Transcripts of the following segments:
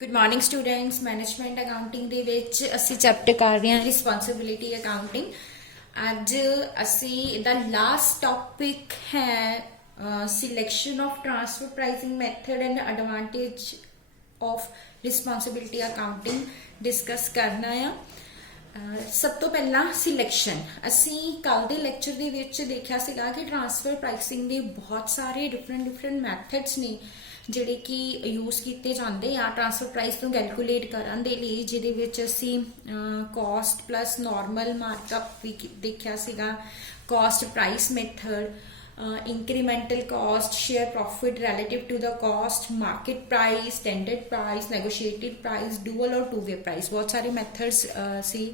Good morning students. Management accounting ਦੇ ਵਿੱਚ ਅਸੀਂ ਚੈਪਟਰ ਕਰ ਰਹੇ ਹਾਂ ਰਿਸਪੌਂਸਿਬਿਲਿਟੀ ਅਕਾਊਂਟਿੰਗ। ਅੱਜ ਅਸੀਂ ਦਾ ਲਾਸਟ ਟੌਪਿਕ ਹੈ selection of transfer pricing method and advantage of responsibility accounting discuss ਕਰਨਾ ਆ। ਸਭ ਤੋਂ ਪਹਿਲਾਂ ਸਿਲੈਕਸ਼ਨ। ਅਸੀਂ ਕੱਲ ਦੇ ਲੈਕਚਰ ਦੇ ਵਿੱਚ ਦੇਖਿਆ ਸੀਗਾ ਕਿ ਟ੍ਰਾਂਸਫਰ ਪ੍ਰਾਈਸਿੰਗ ਦੇ ਬਹੁਤ ਸਾਰੇ ਡਿਫਰੈਂਟ ਮੈਥਡਸ ਨੇ ਜਿਹੜੇ ਕਿ ਯੂਜ਼ ਕੀਤੇ ਜਾਂਦੇ ਆ ਟ੍ਰਾਂਸਫਰ ਪ੍ਰਾਈਸ ਨੂੰ ਕੈਲਕੂਲੇਟ ਕਰਨ ਦੇ ਲਈ, ਜਿਹਦੇ ਵਿੱਚ ਅਸੀਂ ਕਾਸਟ ਪਲਸ ਨਾਰਮਲ ਮਾਰਕਅਪ ਵੀ ਦੇਖਿਆ ਸੀਗਾ, cost price method, incremental cost, share profit relative to the cost, market price, standard price, negotiated price, dual और two way price, बहुत सारे methods सी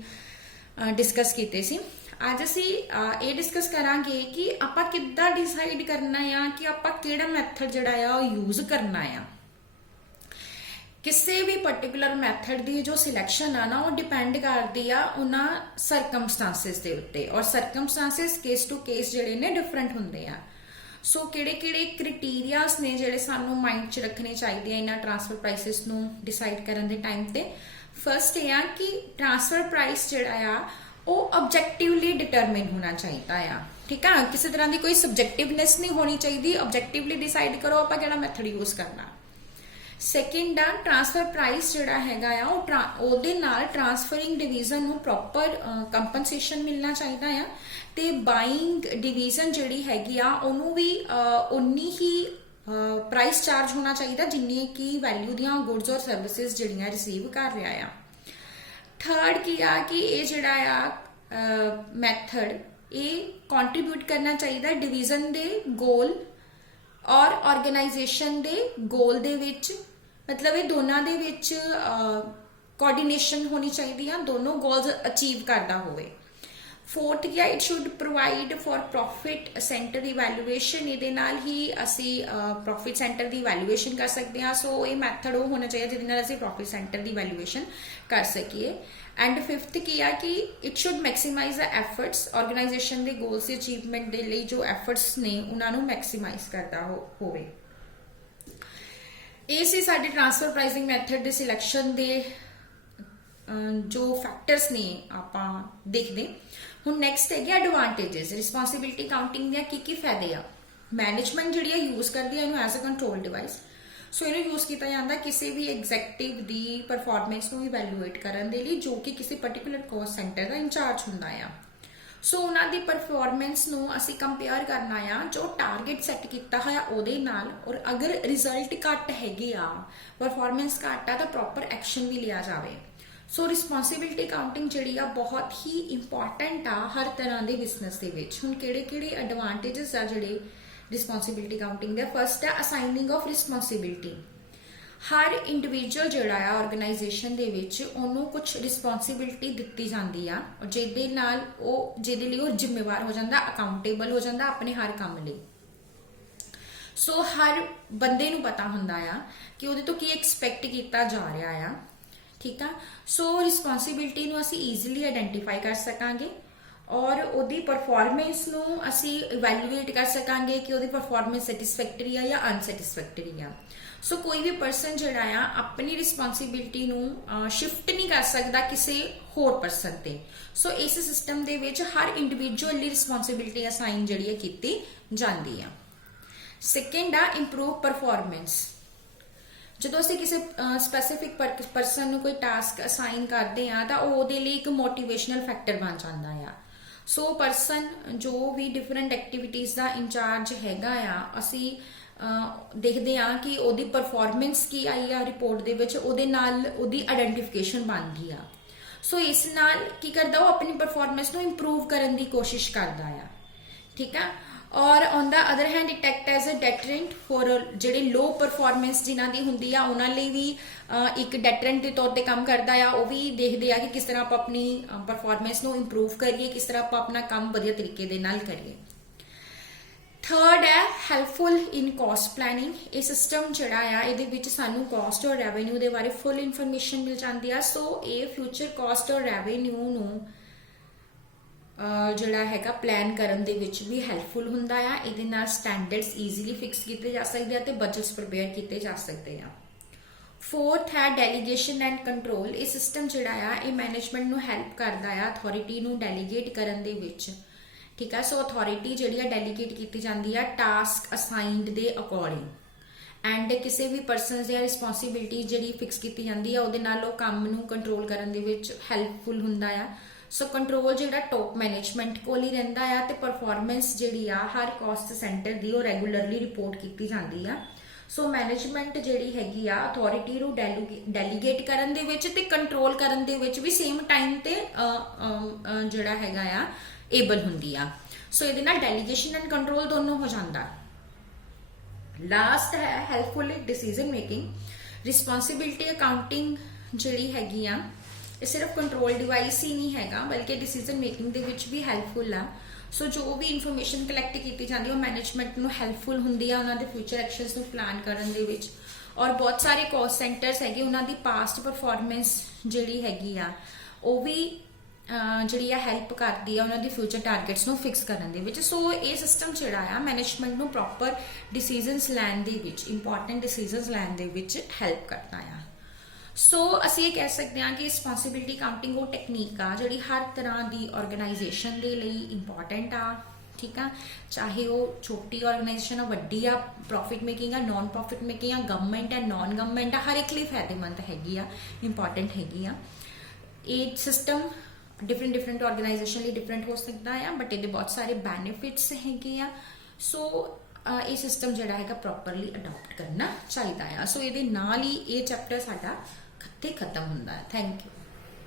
डिस्कस ਕੀਤੇ ਸੀ। ਅੱਜ ਅਸੀਂ ਇਹ ਡਿਸਕਸ ਕਰਾਂਗੇ ਕਿ ਆਪਾਂ ਕਿੱਦਾਂ ਡਿਸਾਈਡ ਕਰਨਾ ਆ ਕਿ ਆਪਾਂ ਕਿਹੜਾ ਮੈਥਡ ਜਿਹੜਾ ਆ ਉਹ ਯੂਜ਼ ਕਰਨਾ ਆ। ਕਿਸੇ ਵੀ ਪਾਰਟਿਕੂਲਰ ਮੈਥਡ ਦੀ ਜੋ ਸਿਲੈਕਸ਼ਨ ਆ ਨਾ ਉਹ ਡਿਪੈਂਡ ਕਰਦੀ ਆ ਉਹਨਾਂ ਸਰਕਮਸਟੈਂਸਸ ਦੇ ਉੱਤੇ, ਔਰ ਸਰਕਮਸਟੈਂਸਸ ਕੇਸ ਟੂ ਕੇਸ ਜਿਹੜੇ ਨੇ ਡਿਫਰੈਂਟ ਹੁੰਦੇ ਆ। ਸੋ ਕਿਹੜੇ ਕ੍ਰਾਈਟੇਰੀਆਸ ਨੇ ਜਿਹੜੇ ਸਾਨੂੰ ਮਾਈਂਡ 'ਚ ਰੱਖਣੇ ਚਾਹੀਦੇ ਆ ਇਹਨਾਂ ਟ੍ਰਾਂਸਫਰ ਪ੍ਰਾਈਸਿਸ ਨੂੰ ਡਿਸਾਈਡ ਕਰਨ ਦੇ ਟਾਈਮ ਤੇ। ਫਰਸਟ ਇਹ ਆ ਕਿ ਟ੍ਰਾਂਸਫਰ ਪ੍ਰਾਈਸ ਜਿਹੜਾ ਆ ਉਹ ਆਬਜੈਕਟਿਵਲੀ ਡਿਟਰਮਿਨ ਹੋਣਾ ਚਾਹੀਦਾ ਆ। ਠੀਕ ਆ, ਕਿਸੇ ਤਰ੍ਹਾਂ ਦੀ ਕੋਈ ਸਬਜੈਕਟਿਵਨੈਸ ਨਹੀਂ ਹੋਣੀ ਚਾਹੀਦੀ। ਆਬਜੈਕਟਿਵਲੀ ਡਿਸਾਈਡ ਕਰੋ ਆਪਾਂ ਕਿਹੜਾ ਮੈਥਡ ਯੂਜ਼ ਕਰਨਾ। ਸੈਕਿੰਡ ਆ ਟ੍ਰਾਂਸਫਰ ਪ੍ਰਾਈਸ ਜਿਹੜਾ ਹੈਗਾ ਆ ਉਹਦੇ ਨਾਲ ਟ੍ਰਾਂਸਫਰਿੰਗ ਡਿਵੀਜ਼ਨ ਨੂੰ ਪ੍ਰੋਪਰ ਕੰਪਨਸੇਸ਼ਨ ਮਿਲਣਾ ਚਾਹੀਦਾ ਆ, ਤੇ ਬਾਇੰਗ ਡਿਵੀਜ਼ਨ ਜਿਹੜੀ ਹੈਗੀ ਆ ਉਹਨੂੰ ਵੀ ਉਨੀ ਹੀ ਪ੍ਰਾਈਸ ਚਾਰਜ ਹੋਣਾ ਚਾਹੀਦਾ ਜਿੰਨੀ ਕਿ ਵੈਲਿਊ ਦੀਆਂ ਗੁੱਡਸ ਔਰ ਸਰਵਿਸਿਜ਼ ਜਿਹੜੀਆਂ ਰਿਸੀਵ ਕਰ ਰਿਹਾ ਆ। ਥਰਡ ਕੀ ਆ ਕਿ ਇਹ ਜਿਹੜਾ ਆ ਮੈਥਡ ਇਹ ਕੰਟਰੀਬਿਊਟ ਕਰਨਾ ਚਾਹੀਦਾ ਡਿਵੀਜ਼ਨ ਦੇ ਗੋਲ ਔਰ ਆਰਗੇਨਾਈਜੇਸ਼ਨ ਦੇ ਗੋਲ ਦੇ ਵਿੱਚ, ਮਤਲਬ ਇਹ ਦੋਨਾਂ ਦੇ ਵਿੱਚ ਕੋਆਰਡੀਨੇਸ਼ਨ ਹੋਣੀ ਚਾਹੀਦੀ ਆ, ਦੋਨੋਂ ਗੋਲਸ ਅਚੀਵ ਕਰਦਾ ਹੋਵੇ। ਫੋਰਥ ਕੀ ਆ it should provide for profit centre evaluation. ਇਹਦੇ ਨਾਲ ਹੀ ਅਸੀਂ ਪ੍ਰੋਫਿਟ ਸੈਂਟਰ ਦੀ ਇਵੈਲੂਏਸ਼ਨ ਕਰ ਸਕਦੇ ਹਾਂ। ਸੋ ਇਹ ਮੈਥਡ ਉਹ ਹੋਣਾ ਚਾਹੀਦਾ ਜਿਹਦੇ ਨਾਲ ਅਸੀਂ ਪ੍ਰੋਫਿਟ ਸੈਂਟਰ ਦੀ ਇਵੈਲੂਏਸ਼ਨ ਕਰ ਸਕੀਏ। ਐਂਡ ਫਿਫਥ ਕੀ ਆ ਕਿ it should maximize the efforts. Organization ਦੇ ਗੋਲਸ ਦੀ ਅਚੀਵਮੈਂਟ ਦੇ ਲਈ ਜੋ ਐਫਰਟਸ ਨੇ ਉਹਨਾਂ ਨੂੰ ਮੈਕਸੀਮਾਈਜ਼ ਕਰਦਾ ਹੋਵੇ। ਇਹ ਸੀ ਸਾਡੇ ਟ੍ਰਾਂਸਫਰ ਪ੍ਰਾਈਸਿੰਗ ਮੈਥਡ ਦੇ ਸਿਲੈਕਸ਼ਨ ਦੇ ਜੋ ਫੈਕਟਰਸ ਨੇ ਆਪਾਂ ਦੇਖਦੇ। ਹੁਣ ਨੈਕਸਟ ਹੈਗੇ ਐਡਵਾਂਟੇजेस। ਰਿਸਪੌਂਸਿਬਿਲਿਟੀ ਅਕਾਊਂਟਿੰਗ ਦੇ ਕੀ ਫਾਇਦੇ ਆ। ਮੈਨੇਜਮੈਂਟ ਜਿਹੜੀ ਆ ਯੂਜ਼ ਕਰਦੀ ਆ ਇਹਨੂੰ ਐਜ਼ ਅ ਕੰਟਰੋਲ ਡਿਵਾਈਸ। ਸੋ ਇਹਨੂੰ ਯੂਜ਼ ਕੀਤਾ ਜਾਂਦਾ ਕਿਸੇ ਵੀ ਐਗਜ਼ੈਕਟਿਵ ਦੀ ਪਰਫਾਰਮੈਂਸ ਨੂੰ ਇਵੈਲੂਏਟ ਕਰਨ ਦੇ ਲਈ, ਜੋ ਕਿ ਕਿਸੇ ਪਾਰਟਿਕੂਲਰ ਕੋਸਟ ਸੈਂਟਰ ਦਾ ਇੰਚਾਰਜ ਹੁੰਦਾ ਆ। ਸੋ ਉਹਨਾਂ ਦੀ ਪਰਫਾਰਮੈਂਸ ਨੂੰ ਅਸੀਂ ਕੰਪੇਅਰ ਕਰਨਾ ਆ ਜੋ ਟਾਰਗੇਟ ਸੈੱਟ ਕੀਤਾ ਹੋਇਆ ਉਹਦੇ ਨਾਲ, ਔਰ ਅਗਰ ਰਿਜ਼ਲਟ ਘੱਟ ਹੈਗੇ ਆ, ਪਰਫਾਰਮੈਂਸ ਘੱਟ ਆ, ਤਾਂ ਪ੍ਰੋਪਰ ਐਕਸ਼ਨ ਵੀ ਲਿਆ ਜਾਵੇ। ਸੋ ਰਿਸਪੌਂਸਿਬਿਲਿਟੀ ਅਕਾਊਂਟਿੰਗ ਜਿਹੜੀ ਆ ਬਹੁਤ ਹੀ ਇੰਪੋਰਟੈਂਟ ਆ ਹਰ ਤਰ੍ਹਾਂ ਦੇ ਬਿਜ਼ਨਸ ਦੇ ਵਿੱਚ। ਹੁਣ ਕਿਹੜੇ ਐਡਵਾਂਟੇजेस ਆ ਜਿਹੜੇ ਰਿਸਪੌਂਸਿਬਿਲਿਟੀ ਅਕਾਊਂਟਿੰਗ ਦੇ। ਫਰਸਟ ਹੈ ਅਸਾਈਨਿੰਗ ਆਫ ਰਿਸਪੌਂਸਿਬਿਲਿਟੀ। ਹਰ ਇੰਡੀਵਿਜੂਅਲ ਜਿਹੜਾ ਆ ਆਰਗੇਨਾਈਜੇਸ਼ਨ ਦੇ ਵਿੱਚ ਉਹਨੂੰ ਕੁਝ ਰਿਸਪੌਂਸਿਬਿਲਿਟੀ ਦਿੱਤੀ ਜਾਂਦੀ ਆ, ਜਿਹਦੇ ਲਈ ਉਹ ਜ਼ਿੰਮੇਵਾਰ ਹੋ ਜਾਂਦਾ, ਅਕਾਊਂਟੇਬਲ ਹੋ ਜਾਂਦਾ ਆਪਣੇ ਹਰ ਕੰਮ ਲਈ। ਸੋ ਹਰ ਬੰਦੇ ਨੂੰ ਪਤਾ ਹੁੰਦਾ ਆ ਕਿ ਉਹਦੇ ਤੋਂ ਕੀ ਐਕਸਪੈਕਟ ਕੀਤਾ ਜਾ ਰਿਹਾ ਆ। ਠੀਕ ਆ, ਸੋ ਰਿਸਪੌਂਸਿਬਿਲਿਟੀ ਨੂੰ ਅਸੀਂ ਈਜ਼ੀਲੀ ਆਇਡੈਂਟੀਫਾਈ ਕਰ ਸਕਾਂਗੇ, ਔਰ ਉਹਦੀ ਪਰਫਾਰਮੈਂਸ ਨੂੰ ਅਸੀਂ ਇਵੈਲੂਏਟ ਕਰ ਸਕਾਂਗੇ ਕਿ ਉਹਦੀ ਪਰਫਾਰਮੈਂਸ ਸੈਟਿਸਫੈਕਟਰੀ ਆ ਜਾਂ ਅਨਸੈਟਿਸਫੈਕਟਰੀ ਆ। ਸੋ ਕੋਈ ਵੀ ਪਰਸਨ ਜਿਹੜਾ ਆ ਆਪਣੀ ਰਿਸਪੌਂਸਿਬਿਲਿਟੀ ਨੂੰ ਸ਼ਿਫਟ ਨਹੀਂ ਕਰ ਸਕਦਾ ਕਿਸੇ ਹੋਰ ਪਰਸਨ ਤੇ। ਸੋ ਇਸ ਸਿਸਟਮ ਦੇ ਵਿੱਚ ਹਰ ਇੰਡੀਵਿਜੂਅਲ ਲਈ ਰਿਸਪੌਂਸਿਬਿਲਿਟੀ ਅਸਾਈਨ ਜਿਹੜੀ ਹੈ ਕੀਤੀ ਜਾਂਦੀ ਆ। ਸੈਕੰਡ ਆ ਇੰਪਰੂਵ ਪਰਫਾਰਮੈਂਸ। ਜਦੋਂ ਅਸੀਂ ਕਿਸੇ ਸਪੈਸੀਫਿਕ ਪਰਸਨ ਨੂੰ ਕੋਈ ਟਾਸਕ ਅਸਾਈਨ ਕਰਦੇ ਆ ਤਾਂ ਉਹ ਉਹਦੇ ਲਈ ਇੱਕ ਮੋਟੀਵੇਸ਼ਨਲ ਫੈਕਟਰ ਬਣ ਜਾਂਦਾ ਆ। ਸੋ ਪਰਸਨ ਜੋ ਵੀ ਡਿਫਰੈਂਟ ਐਕਟੀਵਿਟੀਜ਼ ਦਾ ਇੰਚਾਰਜ ਹੈਗਾ ਆ, ਅਸੀਂ ਦੇਖਦੇ ਆ ਕਿ ਉਹਦੀ ਪਰਫਾਰਮੈਂਸ ਕੀ ਆਈ ਆ ਰਿਪੋਰਟ ਦੇ ਵਿੱਚ, ਉਹਦੇ ਨਾਲ ਉਹਦੀ ਆਇਡੈਂਟੀਫਿਕੇਸ਼ਨ ਬਣਦੀ ਆ। ਸੋ ਇਸ ਨਾਲ ਕੀ ਕਰਦਾ, ਉਹ ਆਪਣੀ ਪਰਫਾਰਮੈਂਸ ਨੂੰ ਇੰਪਰੂਵ ਕਰਨ ਦੀ ਕੋਸ਼ਿਸ਼ ਕਰਦਾ ਆ। ਠੀਕ ਆ, ਔਰ on the other hand it act as a deterrent for ਜਿਹੜੇ ਲੋ ਪਰਫਾਰਮੈਂਸ ਜਿਨ੍ਹਾਂ ਦੀ ਹੁੰਦੀ ਆ ਉਹਨਾਂ ਲਈ ਵੀ ਇੱਕ ਡੈਟਰੈਂਟ ਦੇ ਤੌਰ ਤੇ ਕੰਮ ਕਰਦਾ ਆ। ਉਹ ਵੀ ਦੇਖਦੇ ਆ ਕਿ ਕਿਸ ਤਰ੍ਹਾਂ ਆਪਾਂ ਆਪਣੀ ਪਰਫਾਰਮੈਂਸ ਨੂੰ ਇੰਪਰੂਵ ਕਰੀਏ, ਕਿਸ ਤਰ੍ਹਾਂ ਆਪਾਂ ਆਪਣਾ ਕੰਮ ਵਧੀਆ ਤਰੀਕੇ ਦੇ ਨਾਲ ਕਰੀਏ। ਥਰਡ ਹੈ ਹੈਲਪਫੁਲ ਇਨ ਕਾਸਟ ਪਲੈਨਿੰਗ। ਇਹ ਸਿਸਟਮ ਜਿਹੜਾ ਆ ਇਹਦੇ ਵਿੱਚ ਸਾਨੂੰ ਕਾਸਟ ਔਰ ਰੈਵਨਿਊ ਦੇ ਬਾਰੇ ਫੁੱਲ ਇਨਫੋਰਮੇਸ਼ਨ ਮਿਲ ਜਾਂਦੀ ਆ। ਸੋ ਇਹ ਫਿਊਚਰ ਕਾਸਟ ਔਰ ਰੈਵਨਿਊ ਨੂੰ ਜਿਹੜਾ ਹੈਗਾ ਪਲਾਨ ਕਰਨ ਦੇ ਵਿੱਚ ਵੀ ਹੈਲਪਫੁਲ ਹੁੰਦਾ ਆ। ਇਹਦੇ ਨਾਲ ਸਟੈਂਡਰਡਸ ਈਜ਼ੀਲੀ ਫਿਕਸ ਕੀਤੇ ਜਾ ਸਕਦੇ ਆ ਤੇ ਬਜਟਸ ਪ੍ਰਿਪੇਅਰ ਕੀਤੇ ਜਾ ਸਕਦੇ ਆ। फोर्थ है डेलीगेशन एंड कंट्रोल। ये सिस्टम जिहड़ा आ ये मैनेजमेंट नूं हैल्प करदा आ अथॉरिटी नूं डेलीगेट करन दे विच। ठीक है, सो अथॉरिटी जिहड़ी आ डेलीगेट कीती जांदी आ टास्क असाइनड दे अकॉर्डिंग, एंड किसी भी परसन या रिस्पॉन्सिबिलिटी जिहड़ी फिक्स कीती जांदी आ उहदे नाल ओह काम नूं कंट्रोल करन दे विच हैल्पफुल हुंदा आ। सो कंट्रोल जिहड़ा टॉप मैनेजमेंट कोल ही रहिंदा आ ते परफॉर्मेंस जिहड़ी आ हर कॉस्ट सेंटर दी ओह रेगुलरली रिपोर्ट कीती जांदी आ। सो मैनेजमेंट जिहड़ी हैगी आ अथॉरिटी नूं डेलीगेट करन दे विच ते कंट्रोल करन दे विच भी सेम टाइम ते जिहड़ा हैगा आ एबल हुंदी आ। सो इहदे नाल डेलीगेशन एंड कंट्रोल दोनों हो जांदा। लास्ट है helpful decision making. Responsibility accounting जिहड़ी हैगी आ ये सिर्फ कंट्रोल डिवाइस ही नहीं हैगा बल्कि डिसीजन मेकिंग दे विच भी हेल्पफुल आ। सो जो भी इन्फॉर्मेशन कलैक्ट की जाती है मैनेजमेंट नूं हेल्पफुल हुंदी आ उन्हां दे फ्यूचर एक्शनस नूं प्लान करन दे विच। और बहुत सारे कॉस्ट सेंटर्स हैगे उन्हां दी पास्ट परफॉर्मेंस जिहड़ी हैगी आ वो भी जिहड़ी आ हैल्प करदी आ उन्हां दी फ्यूचर टारगेट्स नूं फिक्स करन दे विच। सो ये सिस्टम जिहड़ा आ मैनेजमेंट नूं प्रॉपर डिसीजनस लैण दे विच इंपॉर्टेंट डिसीजनस लैण दे विच हैल्प करदा आ। सो असीं ये कह सकते हैं कि रिस्पॉन्सिबिलिटी काउंटिंग वो टेक्नीक आ जिहड़ी हर तरह की ऑर्गेनाइजेशन दे लई इंपॉर्टेंट आ। ठीक है, चाहे वो छोटी ऑर्गेनाइजेशन आ वड्डी आ, प्रॉफिट मेकिंग आ नॉन प्रॉफिट मेकिंग आ, गवर्नमेंट है नॉन गवर्नमेंट आ, हर एक लिए फायदेमंद हैगी आ इंपॉर्टेंट हैगी आ। ये सिस्टम डिफरेंट ऑर्गेनाइजेशन लिए डिफरेंट हो सकता है बट ये बहुत सारे बेनिफिट्स हैगे आ। सो ये सिस्टम जिहड़ा हैगा प्रॉपरली अडॉप्ट करना चाहिए। सो ये नाल ही ये चैप्टर साडा खत्म हुंदा है। Thank you.